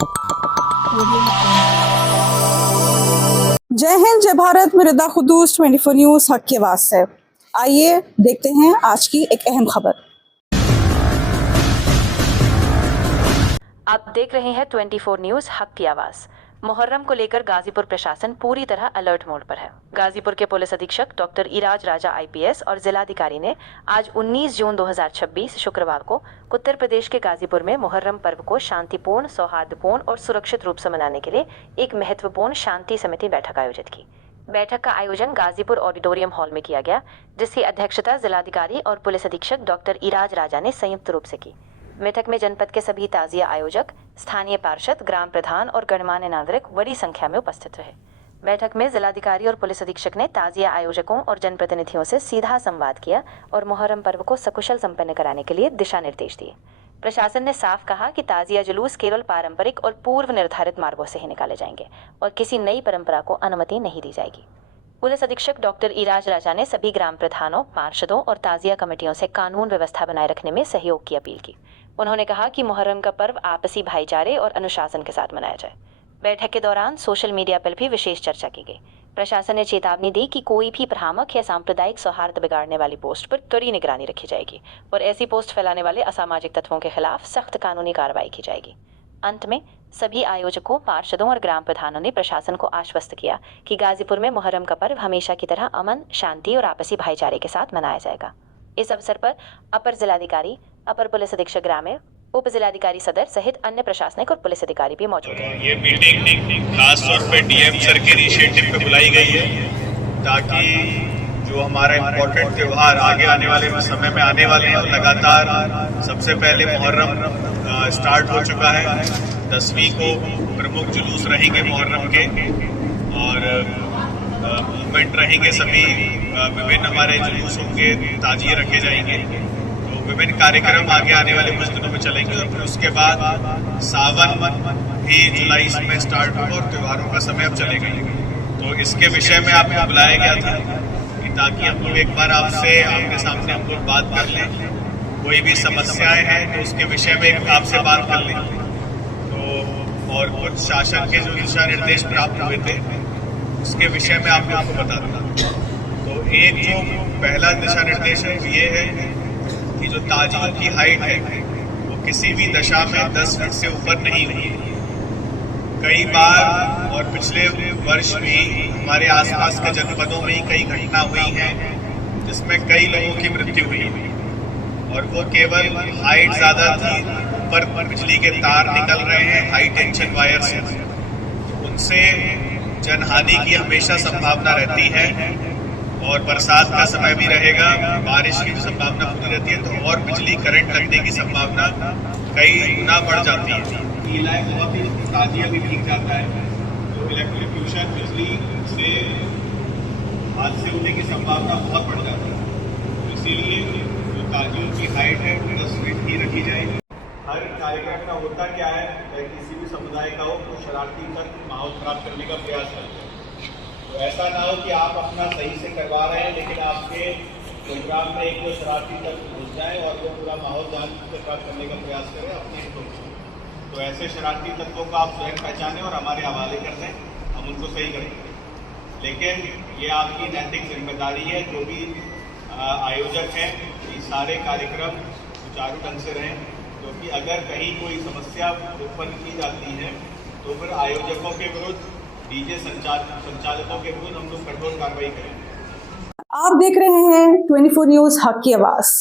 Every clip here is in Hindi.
जय हिंद, जय भारत। मेरे दा खुदूस 24 न्यूज हक की आवाज से आइए देखते हैं आज की एक अहम खबर। आप देख रहे हैं 24 न्यूज हक की आवाज। मुहर्रम को लेकर गाजीपुर प्रशासन पूरी तरह अलर्ट मोड पर है। गाजीपुर के पुलिस अधीक्षक डॉक्टर इराज राजा आईपीएस और जिलाधिकारी ने आज 19 जून 2026 शुक्रवार को उत्तर प्रदेश के गाजीपुर में मुहर्रम पर्व को शांतिपूर्ण, सौहार्दपूर्ण और सुरक्षित रूप से मनाने के लिए एक महत्वपूर्ण शांति समिति बैठक आयोजित की। बैठक का आयोजन गाजीपुर ऑडिटोरियम हॉल में किया गया, जिसकी अध्यक्षता जिलाधिकारी और पुलिस अधीक्षक डॉक्टर इराज राजा ने संयुक्त रूप से की। बैठक में जनपद के सभी ताजिया आयोजक, स्थानीय पार्षद, ग्राम प्रधान और गणमान्य नागरिक बड़ी संख्या में उपस्थित रहे। बैठक में जिलाधिकारी और पुलिस अधीक्षक ने ताजिया आयोजकों और जनप्रतिनिधियों से सीधा संवाद किया और मुहर्रम पर्व को सकुशल संपन्न कराने के लिए दिशा निर्देश दिए। प्रशासन ने साफ कहा कि ताजिया जुलूस केवल पारंपरिक और पूर्व निर्धारित मार्गों से ही निकाले जाएंगे और किसी नई परंपरा को अनुमति नहीं दी जाएगी। पुलिस अधीक्षक डॉक्टर इराज राजा ने सभी ग्राम प्रधानों, पार्षदों और ताजिया कमेटियों से कानून व्यवस्था बनाए रखने में सहयोग की अपील की। उन्होंने कहा कि मुहर्रम का पर्व आपसी भाईचारे और अनुशासन के साथ मनाया जाए। बैठक के दौरान सोशल मीडिया पर भी विशेष चर्चा की गई। प्रशासन ने चेतावनी दी कि कोई भी भ्रामक या सांप्रदायिक सौहार्द बिगाड़ने वाली पोस्ट पर कड़ी निगरानी रखी जाएगी और ऐसी पोस्ट फैलाने वाले असामाजिक तत्वों के खिलाफ सख्त कानूनी कार्रवाई की जाएगी। अंत में सभी आयोजकों, पार्षदों और ग्राम प्रधानों ने प्रशासन को आश्वस्त किया कि गाजीपुर में मुहर्रम का पर्व हमेशा की तरह अमन, शांति और आपसी भाईचारे के साथ मनाया जाएगा। इस अवसर पर अपर जिलाधिकारी, अपर पुलिस अधीक्षक ग्रामीण, उप जिलाधिकारी सदर सहित अन्य प्रशासनिक और पुलिस अधिकारी भी मौजूद हैं। ये मीटिंग खास तौर पे डीएम सर के इनिशिएटिव पे बुलाई गई है ताकि जो हमारा इम्पोर्टेंट त्योहार आगे आने वाले समय में आने वाले हैं, लगातार सबसे पहले मुहर्रम स्टार्ट हो चुका है। 10वीं को प्रमुख जुलूस रहेंगे मुहर्रम के और मूवमेंट रहेंगे, सभी विभिन्न हमारे जुलूस होंगे, ताजिए रखे जाएंगे, तो विभिन्न कार्यक्रम आगे आने वाले कुछ दिनों में चलेंगे और फिर उसके बाद सावन भी जुलाई में स्टार्ट होगा और त्योहारों का समय अब चलेगा। तो इसके विषय में आपको बुलाया गया था कि ताकि हम लोग एक बार आपसे आमने सामने हम लोग बात कर लें, कोई भी समस्याएं हैं तो उसके विषय में आपसे बात कर लें। तो और कुछ शासन के जो दिशा निर्देश प्राप्त हुए थे उसके विषय में आप आपको बता दूं। तो एक जो पहला दिशा निर्देश है ये है कि जो ताजियों की हाइट है वो किसी भी दशा में 10 फीट से ऊपर नहीं हुई। कई बार और पिछले वर्ष भी हमारे आसपास के जनपदों में ही कई घटना हुई हैं जिसमें कई लोगों की मृत्यु हुई और वो केवल हाइट ज्यादा थी, ऊपर बिजली के तार निकल रहे हैं हाई टेंशन वायर से, उनसे जनहानि की हमेशा संभावना रहती है और बरसात का समय भी रहेगा, बारिश की संभावना पूरी रहती है तो और बिजली करंट लगने की संभावना कई गुना बढ़ जाती है। बहुत ही ताजिया भी भीग जाता है तो इलेक्ट्रिक्यूशन बिजली से हादसे होने की संभावना बहुत बढ़ जाती है। तो इसीलिए जो ताजियों की हाइट है 10 फीट ही रखी जाएगी। हर कार्यक्रम का होता क्या है, चाहे किसी भी समुदाय का हो, तो शरारती तत्व माहौल खराब करने का प्रयास करते हैं। तो ऐसा ना हो कि आप अपना सही से करवा रहे हैं लेकिन आपके प्रोग्राम में एक जो शरारती तत्व घुस जाए और वो पूरा माहौल जान से खराब करने का प्रयास करें अपने हितों से। तो ऐसे शरारती तत्वों को आप स्वयं पहचानें और हमारे हवाले कर दें, हम उनको सही करेंगे। लेकिन ये आपकी नैतिक जिम्मेदारी है, जो भी आयोजक हैं, ये सारे कार्यक्रम सुचारू ढंग से रहें, क्योंकि अगर कहीं कोई समस्या उत्पन्न की जाती है तो फिर आयोजकों के विरुद्ध, डीजे संचालकों के विरुद्ध हम लोग कठोर कार्रवाई करेंगे। आप देख रहे हैं 24 न्यूज हक की आवाज।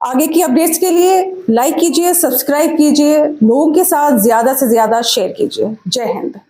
आगे की अपडेट्स के लिए लाइक कीजिए, सब्सक्राइब कीजिए, लोगों के साथ ज्यादा से ज्यादा शेयर कीजिए। जय हिंद।